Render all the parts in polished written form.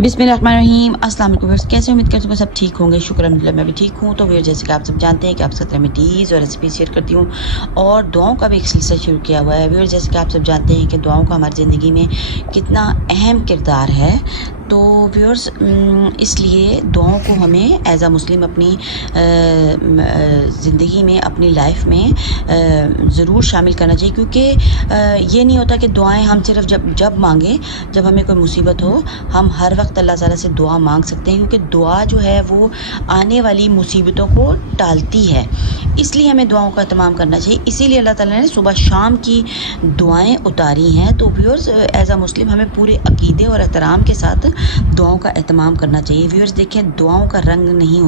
बिस्मिल्लाहिर्रहमानिर्रहीम। अस्सलाम वालेकुम व्यूअर्स, कैसे उम्मीद करती हूँ सब ठीक होंगे। शुक्र अल्हम्दुलिल्लाह मैं भी ठीक हूँ। तो व्यूअर्स, जैसे कि आप सब जानते हैं कि आप साथ रेमेडीज़ और रेसिपी शेयर करती हूँ और दुआओं का भी एक सिलसिला शुरू किया हुआ है। व्यूअर्स, जैसे कि आप सब जानते हैं कि दुआओं का हमारी ज़िंदगी में कितना अहम किरदार है। तो व्यूअर्स, इसलिए दुआओं को हमें एज अ मुस्लिम अपनी ज़िंदगी में, अपनी लाइफ में ज़रूर शामिल करना चाहिए, क्योंकि ये नहीं होता कि दुआएं हम सिर्फ जब मांगें, जब हमें कोई मुसीबत हो हम हर वक्त अल्लाह ताला से दुआ मांग सकते हैं, क्योंकि दुआ जो है वो आने वाली मुसीबतों को टालती है। इसलिए हमें दुआओं का एहतमाम करना चाहिए। इसीलिए अल्लाह ताला ने सुबह शाम की दुआएं उतारी हैं। तो व्यूअर्स, एज अ मुस्लिम हमें पूरे अकीदे और एहतराम के साथ दुआओं का एहतमाम करना चाहिए। व्यूअर्स देखें, दुआओं का रंग नहीं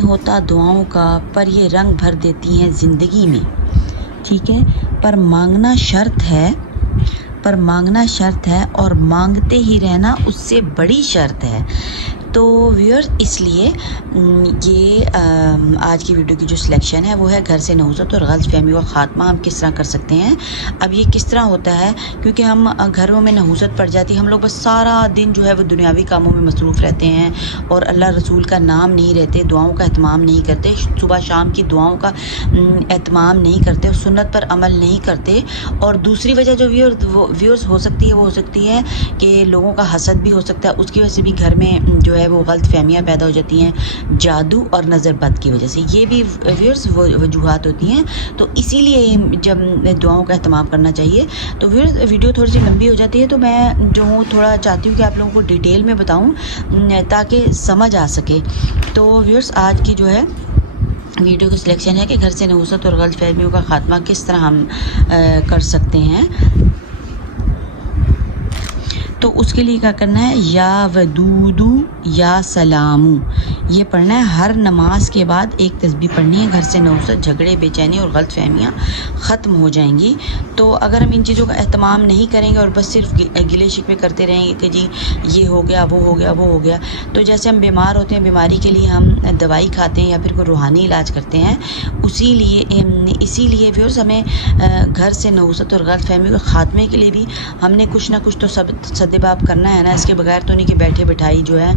होता दुआओं का, पर ये रंग भर देती हैं ज़िंदगी में, ठीक है। पर मांगना शर्त है और मांगते ही रहना उससे बड़ी शर्त है। तो व्यूअर्स, इसलिए ये आज की वीडियो की जो सिलेक्शन है वो है घर से नहुज़त और गलत फहमी का ख़ात्मा हम किस तरह कर सकते हैं। अब ये किस तरह होता है, क्योंकि हम घरों में नहुज़त पड़ जाती है, हम लोग बस सारा दिन जो है वो दुनियावी कामों में मसरूफ़ रहते हैं और अल्लाह रसूल का नाम नहीं रहते, दुआओं का एहतमाम नहीं करते, सुबह शाम की दुआओं का एहतमाम नहीं करते, सुन्नत पर अमल नहीं करते। और दूसरी वजह जो व्यूअर्स हो सकती है वो हो सकती है कि लोगों का हसद भी हो सकता है, उसकी वजह से भी घर में जो है वो गलत फहमियाँ पैदा हो जाती हैं, जादू और नज़र बद की वजह से। ये भी व्यूअर्स वजूहात होती हैं। तो इसीलिए जब दुआओं का एहतमाम करना चाहिए। तो व्यूअर्स, वीडियो थोड़ी सी लंबी हो जाती है, तो मैं जो हूँ थोड़ा चाहती हूँ कि आप लोगों को डिटेल में बताऊँ ताकि समझ आ सके। तो व्यूअर्स, आज की जो है वीडियो की सिलेक्शन है कि घर से नहुज़त और गलत फहमियों का ख़ात्मा किस तरह हम कर सकते हैं। तो उसके लिए क्या करना है, या वदूदू या सलामू, ये पढ़ना है। हर नमाज के बाद एक तस्बीह पढ़नी है। घर से नहुज़त, झगड़े, बेचैनी और गलत फहमियाँ ख़त्म हो जाएंगी। तो अगर हम इन चीज़ों का एहतमाम नहीं करेंगे और बस सिर्फ गिले शिकवे करते रहेंगे कि जी ये हो गया, वो हो गया, तो जैसे हम बीमार होते हैं, बीमारी के लिए हम दवाई खाते हैं या फिर कोई रूहानी इलाज करते हैं, इसीलिए व्यूअर्स हमें घर से नहुज़त और गलत फहमी के ख़ात्मे के लिए भी हमने कुछ ना कुछ तो सद्देबाब करना है ना। इसके बगैर तो नहीं कि बैठे बिठाई जो है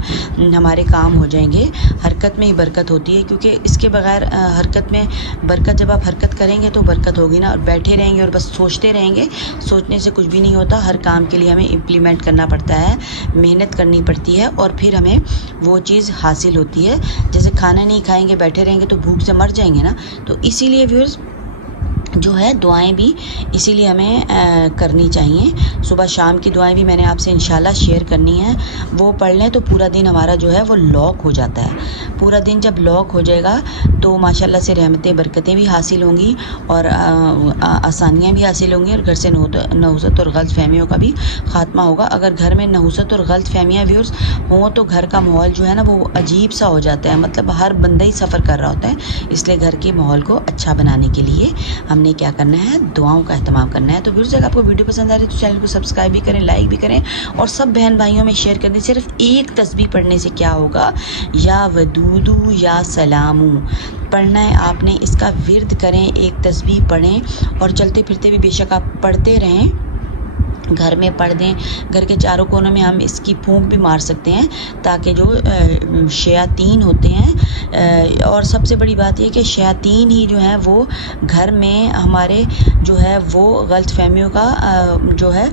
हमारे काम हो जाएंगे। हरकत में ही बरकत होती है, क्योंकि इसके बगैर हरकत में बरकत, जब आप हरकत करेंगे तो बरकत होगी ना। और बैठे रहेंगे और बस सोचते रहेंगे, सोचने से कुछ भी नहीं होता। हर काम के लिए हमें इम्प्लीमेंट करना पड़ता है, मेहनत करनी पड़ती है और फिर हमें वो चीज़ हासिल होती है। जैसे खाना नहीं खाएंगे, बैठे रहेंगे तो भूख से मर जाएंगे ना। तो इसीलिए व्यूअर्स जो है दुआएं भी इसीलिए हमें करनी चाहिए। सुबह शाम की दुआएं भी मैंने आपसे इंशाल्लाह शेयर करनी है। वो पढ़ लें तो पूरा दिन हमारा जो है वो लॉक हो जाता है। पूरा दिन जब लॉक हो जाएगा तो माशाल्लाह से रहमतें, बरकतें भी हासिल होंगी और आसानियाँ भी हासिल होंगी और घर से नहुज़त और गलत फहमियों का भी ख़ात्मा होगा। अगर घर में नहुज़त और गलत फहमियाँ व्यूअर्स हों तो घर का माहौल जो है ना वो अजीब सा हो जाता है, मतलब हर बंदा ही सफ़र कर रहा होता है। इसलिए घर के माहौल को अच्छा बनाने के लिए हमने क्या करना है, दुआओं का एहतमाम करना है। तो व्यूअर्स, अगर आपको वीडियो पसंद आ रही है तो चैनल को सब्सक्राइब भी करें, लाइक भी करें और सब बहन भाइयों में शेयर कर दें। सिर्फ एक तस्बीह पढ़ने से क्या होगा, या वदूदू या सलामू पढ़ना है आपने। इसका विर्द करें, एक तस्बीह पढ़ें और चलते फिरते भी बेशक आप पढ़ते रहें, घर में पढ़ दें। घर के चारों कोनों में हम इसकी फूंक भी मार सकते हैं ताकि जो शयातीन होते हैं, और सबसे बड़ी बात ये कि शयातीन ही जो हैं वो घर में हमारे जो है वो गलत फहमियों का जो है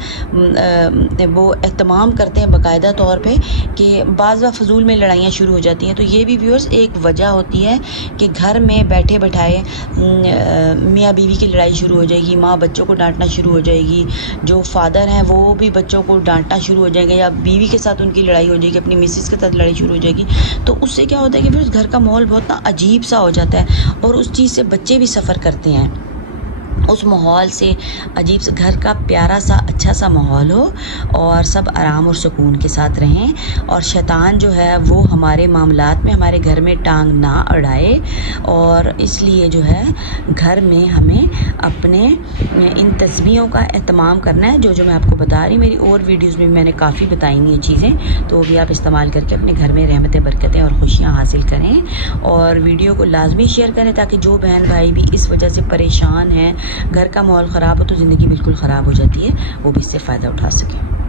वो एहतमाम करते हैं बाकायदा तौर पे, कि बाज़ फजूल में लड़ाइयाँ शुरू हो जाती हैं। तो ये भी व्यूअर्स एक वजह होती है कि घर में बैठे बैठाए मियाँ बीवी की लड़ाई शुरू हो जाएगी, माँ बच्चों को डांटना शुरू हो जाएगी, जो फादर हैं वो भी बच्चों को डांटना शुरू हो जाएंगे, या बीवी के साथ उनकी लड़ाई हो जाएगी, अपनी मिसेस के साथ लड़ाई शुरू हो जाएगी। तो उससे क्या होता है कि फिर घर का माहौल बहुत ना अजीब सा हो जाता है और उस चीज़ से बच्चे भी सफ़र करते हैं। उस माहौल से अजीब सा, घर का प्यारा सा अच्छा सा माहौल हो और सब आराम और सुकून के साथ रहें और शैतान जो है वो हमारे मामलात में, हमारे घर में टांग ना अड़ाए। और इसलिए जो है घर में हमें अपने इन तस्बीहों का एहतमाम करना है, जो मैं आपको बता रही। मेरी और वीडियोज़ में मैंने काफ़ी बताई हैं ये चीज़ें, तो वो भी आप इस्तेमाल करके अपने घर में रहमतें, बरकतें और खुशियाँ हासिल करें। और वीडियो को लाजमी शेयर करें ताकि जो बहन भाई भी इस वजह से परेशान हैं, घर का माहौल ख़राब हो तो ज़िंदगी बिल्कुल ख़राब हो जाती है, वो भी इससे फ़ायदा उठा सकें।